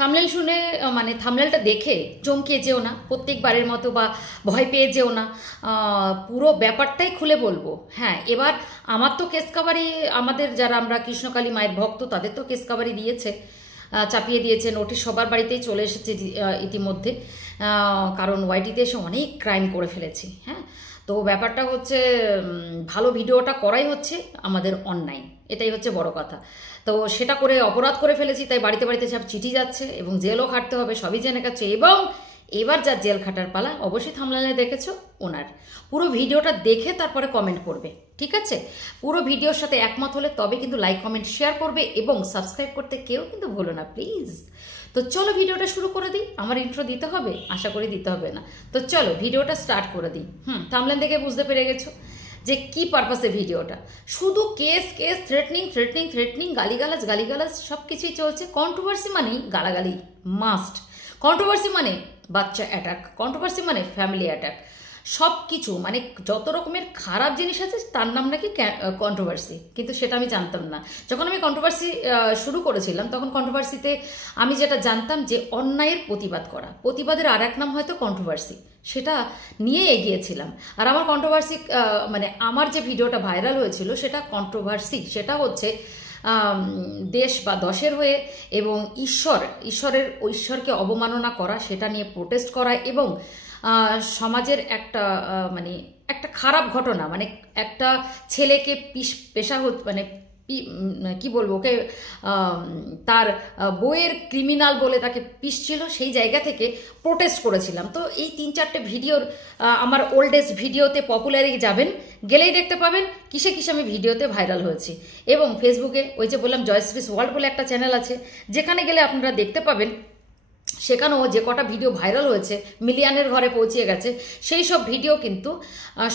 Thumbnail শুনে মানে থাম্বনেলটা দেখে চমকে যেও না, প্রত্যেকবারের মতো, বা ভয় পেয়ে যেও না। পুরো ব্যাপারটাই খুলে বলবো। হ্যাঁ, এবার আমার তো কেস কাভারি, আমাদের যারা আমরা কৃষ্ণকালী মায়ের ভক্ত তাদের তো কেস কাভারি দিয়েছে, চাপিয়ে দিয়েছে, নোটিশ সবার বাড়িতেই চলে এসেছে ইতিমধ্যে। কারণ ওয়াইটিতে এসে অনেক ক্রাইম করে ফেলেছি। হ্যাঁ, তো ব্যাপারটা হচ্ছে ভালো ভিডিওটা করাই হচ্ছে আমাদের অন্যায়, এটাই হচ্ছে বড় কথা। তো সেটা করে অপরাধ করে ফেলেছি, তাই বাড়িতে বাড়িতে সব চিঠি যাচ্ছে এবং জেলও খাটতে হবে, সবই জেনে গেছে। এবং এবার যা জেল খাটার পালা, অবশ্যই থাম্বনেলে দেখেছো ওনার। পুরো ভিডিওটা দেখে তারপরে কমেন্ট করবে, ঠিক আছে? পুরো ভিডিওর সাথে একমত হলে তবে কিন্তু লাইক কমেন্ট শেয়ার করবে এবং সাবস্ক্রাইব করতে কেউ কিন্তু ভুলো না প্লিজ। তো চলো ভিডিওটা শুরু করে দিই। আমার ইন্ট্রো দিতে হবে? আশা করি দিতে হবে না। তো চলো ভিডিওটা স্টার্ট করে দিই। থাম্বনেল দেখে বুঝতে পেরে গেছো যে কি পারপাসে ভিডিওটা। শুধু case case, threatening threatening threatening, গালিগালাজ গালিগালাজ সব কিছুই চলছে। কন্ট্রোভার্সি মানেই গালাগালি মাস্ট, কন্ট্রোভার্সি মানে বাচ্চা অ্যাটাক, কন্ট্রোভার্সি মানে ফ্যামিলি অ্যাটাক, সব কিছু মানে যত রকমের খারাপ জিনিস আছে তার নাম নাকি কন্ট্রোভার্সি। কিন্তু সেটা আমি জানতাম না। যখন আমি কন্ট্রোভার্সি শুরু করেছিলাম তখন কন্ট্রোভার্সিতে আমি যেটা জানতাম যে অন্যায়ের প্রতিবাদ করা, প্রতিবাদের আর এক নাম হয়তো কন্ট্রোভার্সি, সেটা নিয়ে এগিয়েছিলাম। আর আমার কন্ট্রোভার্সি মানে আমার যে ভিডিওটা ভাইরাল হয়েছিল সেটা কন্ট্রোভার্সি, সেটা হচ্ছে দেশ বা দশের হয়ে এবং ঈশ্বরকে অবমাননা করা, সেটা নিয়ে প্রোটেস্ট করা এবং সমাজের একটা মানে একটা খারাপ ঘটনা, মানে একটা ছেলেকে পেশা মানে কি বলবো, ওকে তার বইয়ের ক্রিমিনাল বলে তাকে পিষছিল, সেই জায়গা থেকে প্রোটেস্ট করেছিলাম। তো এই 3-4টে ভিডিওর আমার ওল্ডেজ ভিডিওতে পপুলারে যাবেন, গেলেই দেখতে পাবেন কিসে কিসে আমি ভিডিওতে ভাইরাল হয়েছি। এবং ফেসবুকে ওই যে বললাম জয়শ্রীস ওয়ার্ল্ড বলে একটা চ্যানেল আছে, যেখানে গেলে আপনারা দেখতে পাবেন সেখানেও যে কটা ভিডিও ভাইরাল হয়েছে, মিলিয়নের ঘরে পৌঁছে গেছে, সেই সব ভিডিও কিন্তু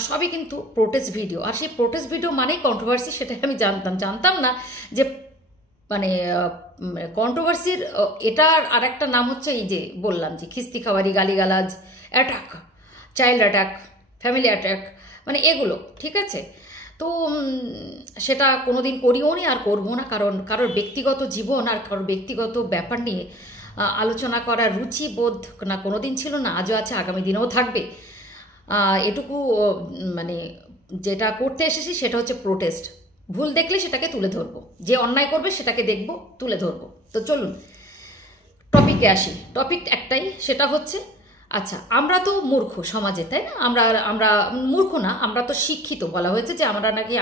সবই কিন্তু প্রোটেস্ট ভিডিও। আর সেই প্রোটেস্ট ভিডিও মানেই কন্ট্রোভার্সি, সেটাই আমি জানতাম না যে মানে কন্ট্রোভার্সির এটার আর একটা নাম হচ্ছে এই যে বললাম যে খিস্তি খাওয়ারি, গালিগালাজ, attack, child attack, family attack, মানে এগুলো, ঠিক আছে? তো সেটা কোনোদিন করিও নি আর করবো না, কারণ কারোর ব্যক্তিগত জীবন আর কারোর ব্যক্তিগত ব্যাপার নিয়ে আলোচনা করার রুচি বোধ না কোনোদিন ছিল না, আজও আছে, আগামী দিনেও থাকবে। এটুকু মানে যেটা করতে এসেছি সেটা হচ্ছে প্রোটেস্ট। ভুল দেখলে সেটাকে তুলে ধরবো, যে অন্যায় করবে সেটাকে দেখবো, তুলে ধরবো। তো চলুন টপিকে আসি। টপিক একটাই, সেটা হচ্ছে আচ্ছা আমরা তো মূর্খ সমাজে, তাই না? আমরা মূর্খ না, আমরা তো শিক্ষিত। বলা হয়েছে যে আমরা নাকি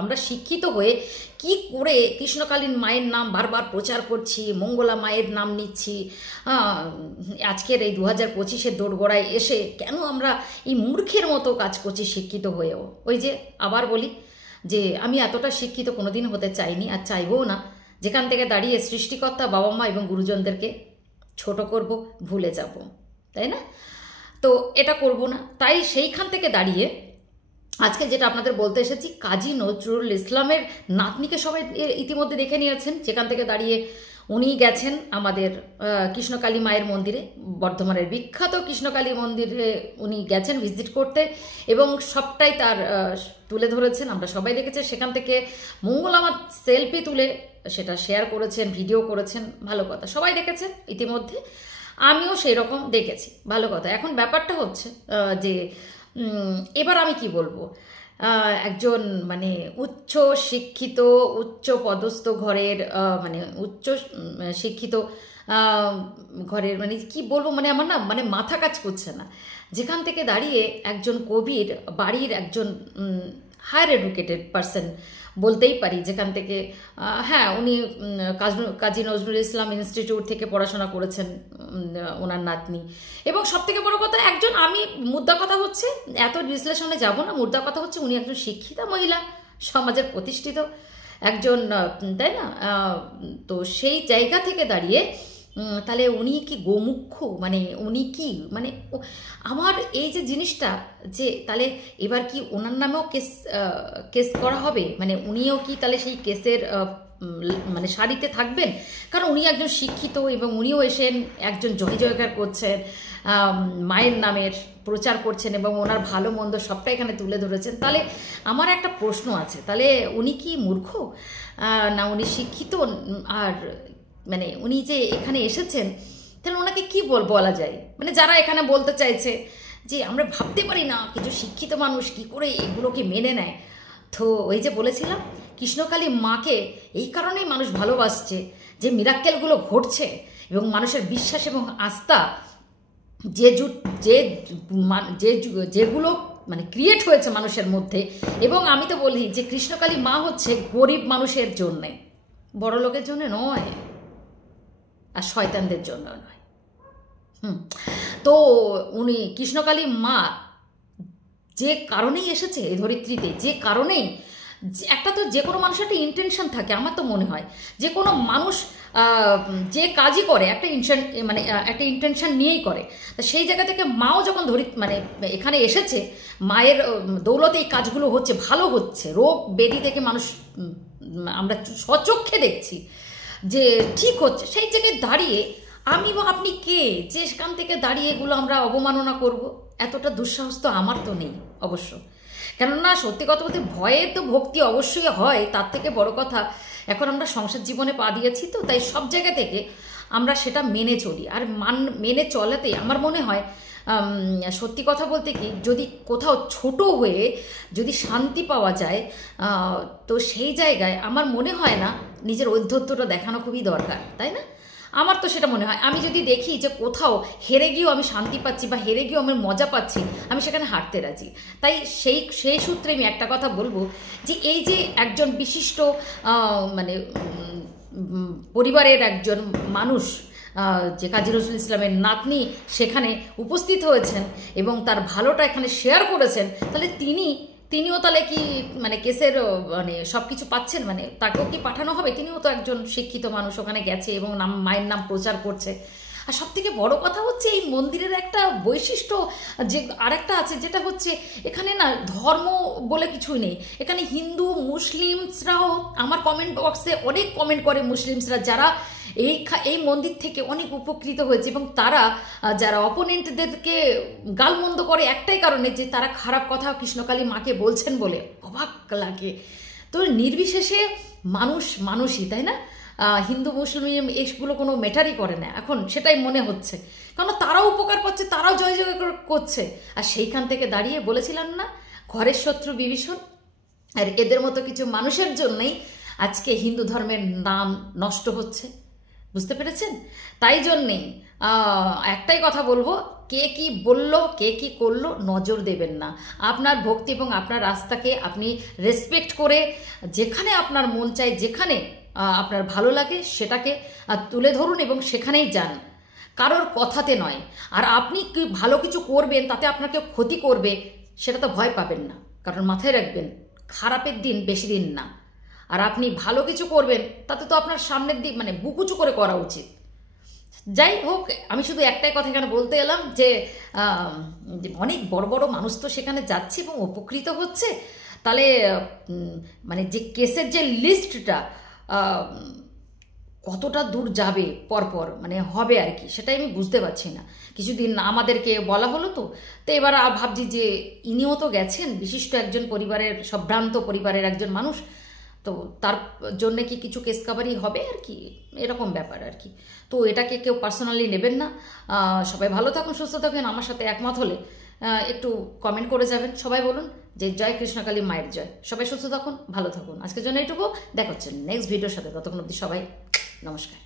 আমরা শিক্ষিত হয়ে কি করে কৃষ্ণকালীন মায়ের নাম বারবার প্রচার করছি, মঙ্গলা মায়ের নাম নিচ্ছি, আজকের এই 2025-এর দোরগোড়ায় এসে কেন আমরা এই মূর্খের মতো কাজ করছি শিক্ষিত হয়েও? ওই যে আবার বলি যে আমি এতটা শিক্ষিত কোনোদিন হতে চাইনি আর চাইবও না, যেখান থেকে দাঁড়িয়ে সৃষ্টিকর্তা, বাবা মা এবং গুরুজনদেরকে ছোট করব, ভুলে যাব, তাই না? তো এটা করব না। তাই সেইখান থেকে দাঁড়িয়ে আজকে যেটা আপনাদের বলতে এসেছি, কাজী নজরুল ইসলামের নাতনিকে সবাই ইতিমধ্যে দেখে নিয়েছেন, যেখান থেকে দাঁড়িয়ে উনি গেছেন আমাদের কৃষ্ণকালী মায়ের মন্দিরে, বর্ধমানের বিখ্যাত কৃষ্ণকালী মন্দিরে উনি গেছেন ভিজিট করতে এবং সবটাই তার তুলে ধরেছেন, আমরা সবাই দেখেছি। সেখান থেকে মঙ্গলামার সেলফি তুলে সেটা শেয়ার করেছেন, ভিডিও করেছেন, ভালো কথা, সবাই দেখেছেন ইতিমধ্যে, আমিও সেই রকম দেখেছি, ভালো কথা। এখন ব্যাপারটা হচ্ছে যে এবার আমি কি বলবো, একজন মানে উচ্চ শিক্ষিত, উচ্চ পদস্থ ঘরের মানে উচ্চ শিক্ষিত ঘরের মানে কি বলবো, মানে আমার না মানে মাথা কাজ করছে না, যেখান থেকে দাঁড়িয়ে একজন কবির বাড়ির একজন হায়ার এডুকেটেড পারসন বলতেই পারি, যেখান থেকে হ্যাঁ উনি কাজী নজরুল ইসলাম ইনস্টিটিউট থেকে পড়াশোনা করেছেন ওনার নাতনি, এবং সব থেকে বড় কথা একজন, আমি মুদ্রা কথা হচ্ছে এত বিশ্লেষণে যাব না, মুদ্রা কথা হচ্ছে উনি একজন শিক্ষিতা মহিলা, সমাজের প্রতিষ্ঠিত একজন, তাই না? তো সেই জায়গা থেকে দাঁড়িয়ে তাহলে উনি কি গোমুখ্য, মানে উনি কি মানে আমার এই যে জিনিসটা, যে তাহলে এবার কি ওনার নামেও কেস করা হবে, মানে উনিও কি তাহলে সেই কেসের মানে সারিতে থাকবেন? কারণ উনি একজন শিক্ষিত এবং উনিও এসেন একজন জয় জয়কার করছেন, মায়ের নামের প্রচার করছেন এবং ওনার ভালো মন্দ সবটা এখানে তুলে ধরেছেন। তাহলে আমার একটা প্রশ্ন আছে, তাহলে উনি কি মূর্খ না উনি শিক্ষিত? আর মানে উনি যে এখানে এসেছেন, তাহলে ওনাকে কি বলা যায়? মানে যারা এখানে বলতে চাইছে যে আমরা ভাবতে পারি না কিছু শিক্ষিত মানুষ কি করে এগুলোকে মেনে নেয়, তো ওই যে বলেছিলাম কৃষ্ণকালী মাকে এই কারণেই মানুষ ভালোবাসছে যে মিরাক্কেলগুলো ঘটছে এবং মানুষের বিশ্বাস এবং আস্থা যে যেগুলো মানে ক্রিয়েট হয়েছে মানুষের মধ্যে। এবং আমি তো বলি যে কৃষ্ণকালী মা হচ্ছে গরিব মানুষের জন্যে, বড় লোকের জন্য নয়, আর শয়তানদের জন্য নয়। তো উনি কৃষ্ণকালী মা যে কারণেই এসেছে এই ধরিত্রীতে, যে কারণেই, একটা তো যে কোনো মানুষের একটা ইন্টেনশন থাকে, আমার তো মনে হয় যে কোনো মানুষ যে কাজই করে একটা মানে একটা ইন্টেনশন নিয়েই করে। তা সেই জায়গা থেকে মাও যখন মানে এখানে এসেছে, মায়ের দৌলতে এই কাজগুলো হচ্ছে, ভালো হচ্ছে, রোগ ব্যাধি থেকে মানুষ আমরা স্বচক্ষে দেখছি যে ঠিক হচ্ছে, সেই জায়গায় দাঁড়িয়ে আমি বা আপনি কে যে সেখান থেকে দাঁড়িয়ে এগুলো আমরা অবমাননা করব? এতটা দুঃসাহস তো আমার তো নেই অবশ্য। কেননা সত্যি কথা বলতে ভয়ে তো ভক্তি অবশ্যই হয়, তার থেকে বড় কথা এখন আমরা সংসার জীবনে পা দিয়েছি, তো তাই সব জায়গা থেকে আমরা সেটা মেনে চলি। আর মেনে চলাতে আমার মনে হয় সত্যি কথা বলতে কি, যদি কোথাও ছোট হয়ে যদি শান্তি পাওয়া যায়, তো সেই জায়গায় আমার মনে হয় না নিজের ঔদ্ধত্যটা দেখানো খুবই দরকার, তাই না? আমার তো সেটা মনে হয়। আমি যদি দেখি যে কোথাও হেরে গিয়েও আমি শান্তি পাচ্ছি বা হেরে গিয়েও আমি মজা পাচ্ছি, আমি সেখানে হাঁটতে রাজি। তাই সেই সূত্রে আমি একটা কথা বলবো যে এই যে একজন বিশিষ্ট মানে পরিবারের একজন মানুষ যে কাজী নজরুল ইসলামের নাতনি সেখানে উপস্থিত হয়েছেন এবং তার ভালোটা এখানে শেয়ার করেছেন, তাহলে তিনিও তাহলে কি মানে কেসের মানে সব কিছু পাচ্ছেন? মানে তাকেও কি পাঠানো হবে? তিনিও তো একজন শিক্ষিত মানুষ, ওখানে গেছে এবং মায়ের নাম প্রচার করছে। আর সব থেকে বড় কথা হচ্ছে এই মন্দিরের একটা বৈশিষ্ট্য যে আরেকটা আছে, যেটা হচ্ছে এখানে না ধর্ম বলে কিছুই নেই। এখানে হিন্দু মুসলিমসরাও, আমার কমেন্ট বক্সে অনেক কমেন্ট করে মুসলিমসরা, যারা এই মন্দির থেকে অনেক উপকৃত হয়েছে এবং তারা যারা অপোনেন্টদেরকে গালমন্দ করে একটাই কারণে যে তারা খারাপ কথা কৃষ্ণকালী মাকে বলছেন বলে, অবাক লাগে। তো নির্বিশেষে মানুষই, তাই না? হিন্দু মুসলিম এইগুলো কোনো ম্যাটারই করে না এখন, সেটাই মনে হচ্ছে, কারণ তারাও উপকার পাচ্ছে, তারাও জয় জয় করছে। আর সেইখান থেকে দাঁড়িয়ে বলেছিলাম না ঘরের শত্রু বিভীষণ, আর এদের মতো কিছু মানুষের জন্যই আজকে হিন্দু ধর্মের নাম নষ্ট হচ্ছে, বুঝতে পেরেছেন? তাই জন্যেই একটাই কথা বলবো, কে কি বলল কে কি করলো নজর দেবেন না। আপনার ভক্তি এবং আপনার আস্থাকে আপনি রেসপেক্ট করে যেখানে আপনার মন চায়, যেখানে আপনার ভালো লাগে সেটাকে তুলে ধরুন এবং সেখানেই যান, কারোর কথাতে নয়। আর আপনি কি ভালো কিছু করবেন তাতে আপনাকে ক্ষতি করবে সেটা তো ভয় পাবেন না, কারণ মাথায় রাখবেন খারাপের দিন বেশি দিন না। আর আপনি ভালো কিছু করবেন তাতে তো আপনার সামনের দিক মানে বুকুচু করে করা উচিত। যাই হোক, আমি শুধু একটাই কথা এখানে বলতে এলাম যে অনেক বড় বড় মানুষ তো সেখানে যাচ্ছে এবং উপকৃত হচ্ছে, তাহলে মানে যে কেসের যে লিস্টটা কতটা দূর যাবে পরপর মানে হবে আর কি, সেটাই আমি বুঝতে পারছি না। কিছুদিন আমাদেরকে বলা হলো, তো এবার ভাবছি যে ইনিও তো গেছেন বিশিষ্ট একজন পরিবারের, সম্ভ্রান্ত পরিবারের একজন মানুষ, তো তার জন্য কি কিছু কেস কাভারি হবে আর কি, এরকম ব্যাপার আর কি। তো এটাকে কেউ পার্সোনালি নেবেন না। সবাই ভালো থাকুন, সুস্থ থাকুন। আমার সাথে একমত হলে একটু কমেন্ট করে যাবেন। সবাই বলুন যে জয় কৃষ্ণকালী মায়ের জয়। সবাই সুস্থ থাকুন, ভালো থাকুন। আজকের জন্য এইটুকু, দেখা হচ্ছে নেক্সট ভিডিওর সাথে। ততক্ষণ অবধি সবাই নমস্কার।